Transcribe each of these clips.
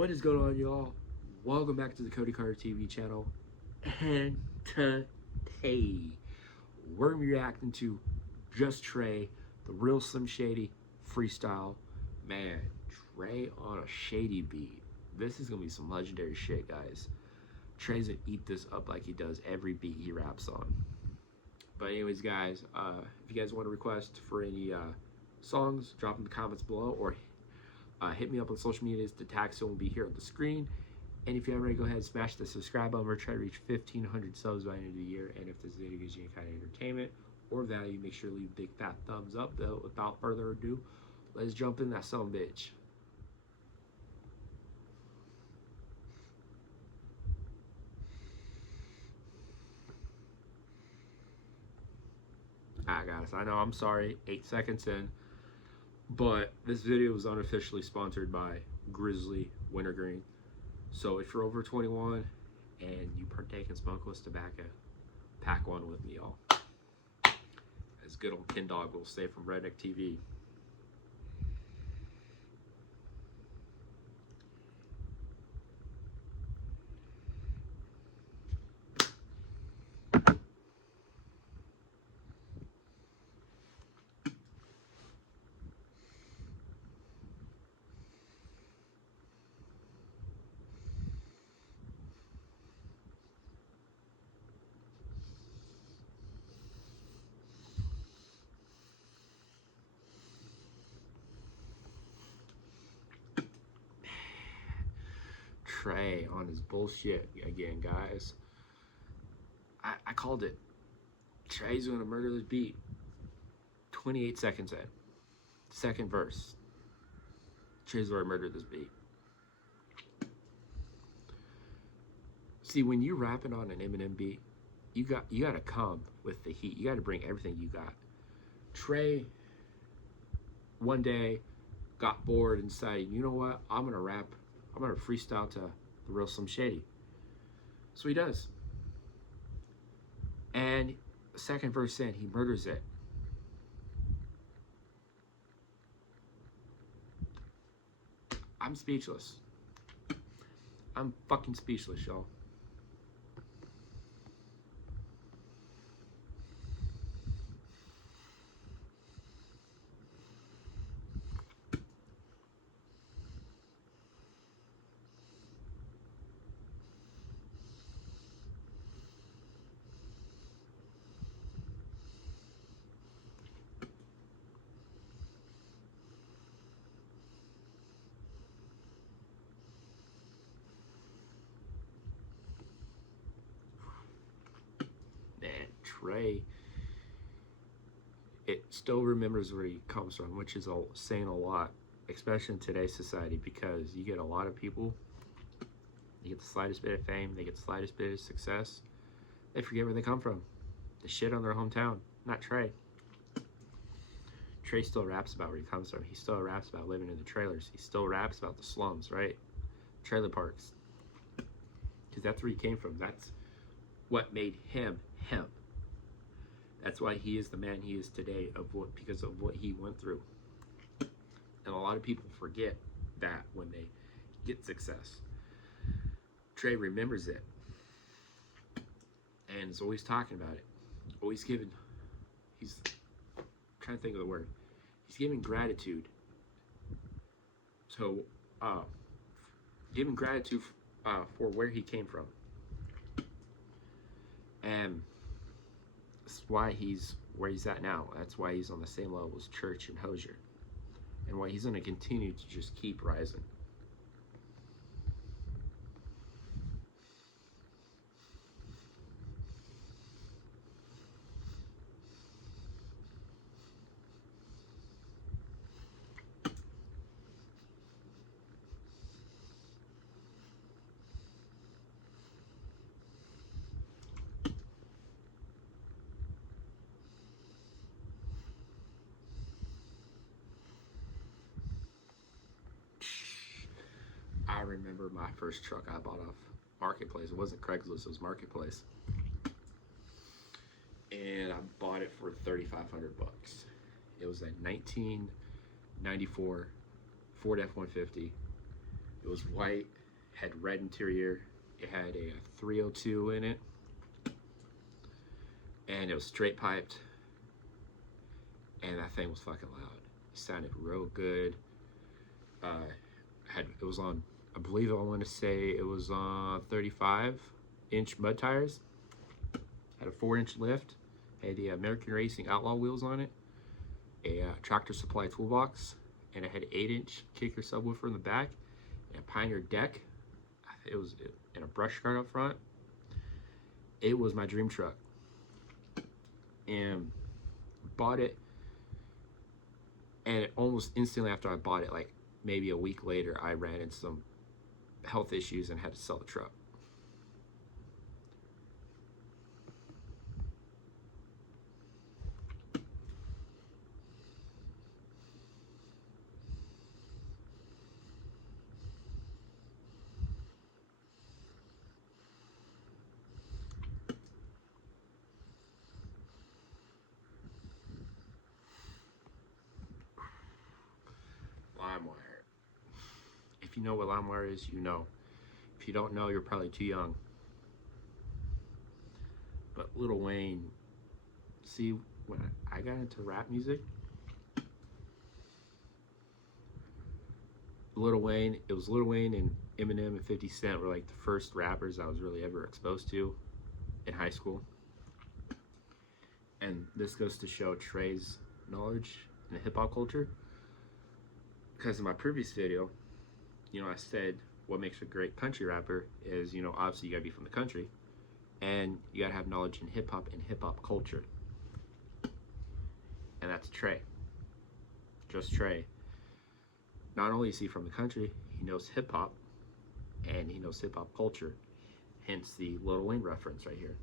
What is going on, y'all? Welcome back to the Cody Carter TV channel. And today, we're going to be reacting to Just Trae, the real Slim Shady Freestyle. Man, Trae on a Shady beat. This is going to be some legendary shit, guys. Trae's going to eat this up like he does every beat he raps on. But anyways, guys, if you guys want to request for any songs, drop in the comments below, or hit me up on social medias. The tag soon will be here on the screen. And if you haven't already, go ahead and smash the subscribe button. We're trying to reach 1,500 subs by the end of the year. And if this video gives you any kind of entertainment or value, make sure to leave a big fat thumbs up. Though, without further ado, let's jump in that son bitch. Alright, guys, I know I'm sorry, 8 seconds in, but this video was unofficially sponsored by Grizzly Wintergreen. So if you're over 21 and you partake in smokeless tobacco, pack one with me, y'all. As good old Ken Dog will say from Redneck TV. Trae on his bullshit again, guys. I called it. Trae's gonna murder this beat. 28 seconds in. Second verse. Trae's gonna murder this beat. See, when you rapping on an Eminem beat, you gotta come with the heat. You gotta bring everything you got. Trae one day got bored and decided, you know what? I'm gonna rap. I'm gonna freestyle to the real Slim Shady. So he does. And second verse in, he murders it. I'm speechless. I'm fucking speechless, y'all. Trae, it still remembers where he comes from, which is saying a lot, especially in today's society, because you get a lot of people, they get the slightest bit of fame, they get the slightest bit of success, they forget where they come from. They shit on their hometown. Not Trae. Trae still raps about where he comes from. He still raps about living in the trailers. He still raps about the slums, right? Trailer parks. Because that's where he came from. That's what made him him. That's why he is the man he is today, because of what he went through. And a lot of people forget that when they get success. Trae remembers it. And is always talking about it. Always giving, he's trying to think of the word. He's giving gratitude. So, giving gratitude for where he came from. And that's why he's where he's at now. That's why he's on the same level as Church and Hosier. And why he's going to continue to just keep rising. I remember my first truck I bought off Marketplace. It wasn't Craigslist, it was Marketplace. And I bought it for $3,500 bucks. It was a 1994 Ford F-150 It was white, had red interior. It had a 302 in it, and it was straight piped. And that thing was fucking loud. It sounded real good. It was on, I believe I want to say it was on 35-inch mud tires. Had a 4-inch lift. Had the American Racing Outlaw wheels on it. A Tractor Supply toolbox, and it had an 8-inch kicker subwoofer in the back, and a Pioneer deck. It was in a brush guard up front. It was my dream truck, and bought it. And almost instantly after I bought it, like maybe a week later, I ran into some health issues and had to sell the truck. LimeWire. If you know what LimeWire is, you know. If you don't know, you're probably too young. But Lil Wayne, see, when I got into rap music, it was Lil Wayne and Eminem and 50 Cent were like the first rappers I was really ever exposed to in high school. And this goes to show Trae's knowledge in the hip-hop culture. Because in my previous video, you know, I said what makes a great country rapper is, you know, obviously you gotta be from the country, and you gotta have knowledge in hip-hop and hip-hop culture. And that's Trae. Just Trae. Not only is he from the country, he knows hip-hop, and he knows hip-hop culture. Hence the Lil Wayne reference right here.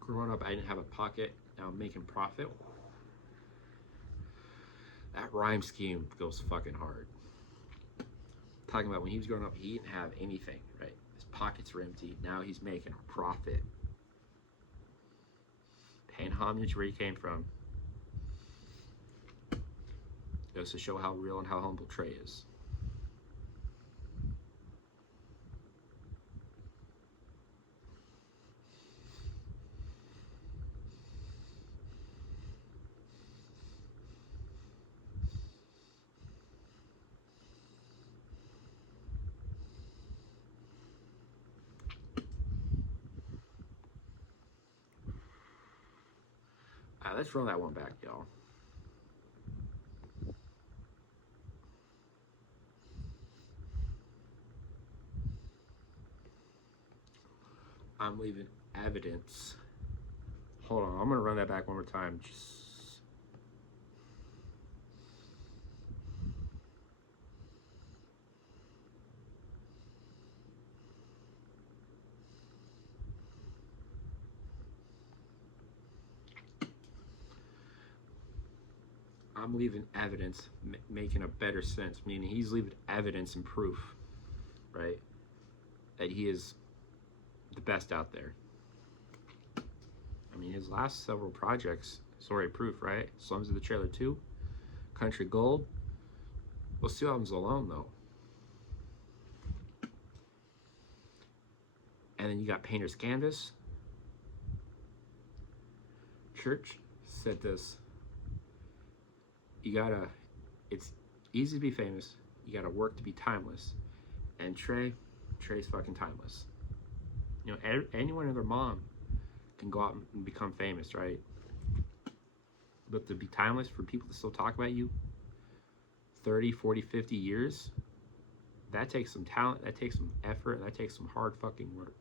Growing up, I didn't have a pocket. Now I'm making profit. That rhyme scheme goes fucking hard. Talking about when he was growing up, he didn't have anything, right? His pockets were empty. Now he's making a profit. Paying homage where he came from. Goes to show how real and how humble Trae is. Let's run that one back, y'all. I'm leaving evidence. Hold on, I'm gonna run that back one more time. I'm leaving evidence, making a better sense, meaning he's leaving evidence and proof, right? That he is the best out there. I mean, his last several projects is already proof, right? Slums of the Trailer 2, Country Gold. Those 2 albums alone, though. And then you got Painter's Canvas. Church said this. It's easy to be famous. You gotta work to be timeless. And Trae's fucking timeless. You know, anyone and their mom can go out and become famous, right? But to be timeless, for people to still talk about you 30, 40, 50 years, that takes some talent, that takes some effort, and that takes some hard fucking work.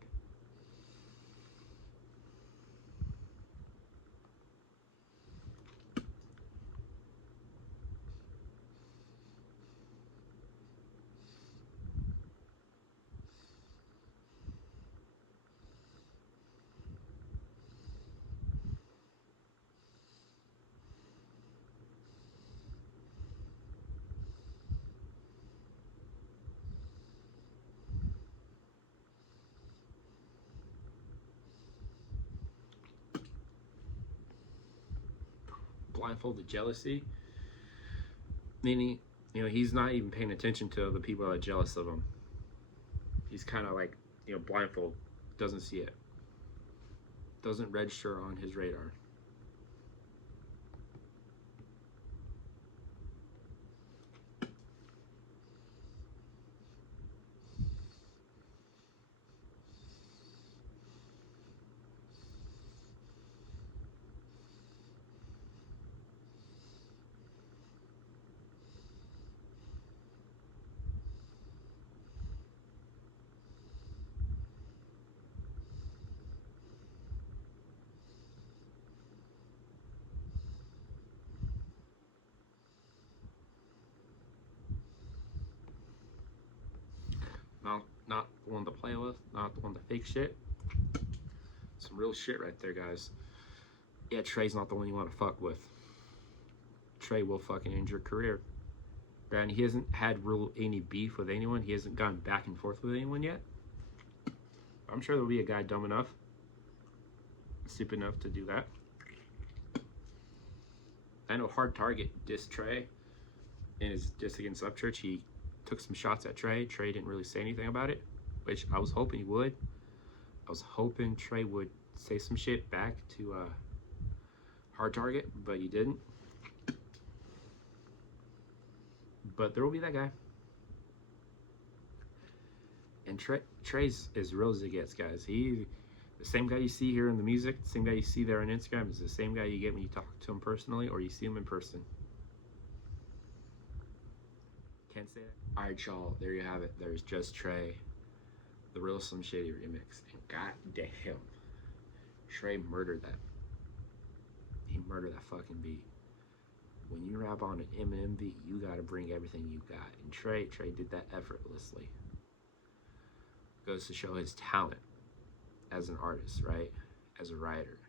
blindfolded jealousy, meaning, you know, he's not even paying attention to the people that are jealous of him. He's kind of like, you know, blindfold, doesn't see it, doesn't register on his radar. Not the one to play with, not the one to fake shit. Some real shit right there, guys. Yeah, Trae's not the one you want to fuck with. Trae will fucking end your career. And he hasn't had any beef with anyone. He hasn't gone back and forth with anyone yet. I'm sure there'll be a guy dumb enough, stupid enough to do that. I know Hard Target dissed Trae in his diss against Upchurch. He took some shots at Trae. Trae didn't really say anything about it, which I was hoping he would. I was hoping Trae would say some shit back to Hard Target, but he didn't. But there will be that guy. And Trae's as real as it gets, guys. The same guy you see here in the music, the same guy you see there on Instagram is the same guy you get when you talk to him personally or you see him in person. Can't say that. Alright, y'all, there you have it. There's Just Trae, the Real Slim Shady remix. And goddamn, Trae murdered that. He murdered that fucking beat. When you rap on an Eminem beat, you gotta bring everything you got. And Trae did that effortlessly. Goes to show his talent as an artist, right? As a writer.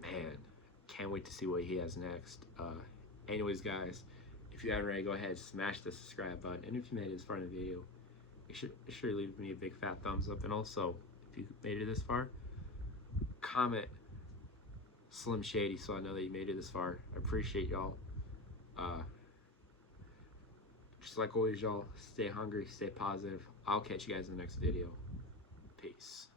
Man, can't wait to see what he has next. Anyways, guys, if you haven't already, go ahead, smash the subscribe button. And if you made it this far in the video, make sure you leave me a big fat thumbs up. And also, if you made it this far, comment Slim Shady so I know that you made it this far. I appreciate y'all. Just like always, y'all, stay hungry, stay positive. I'll catch you guys in the next video. Peace.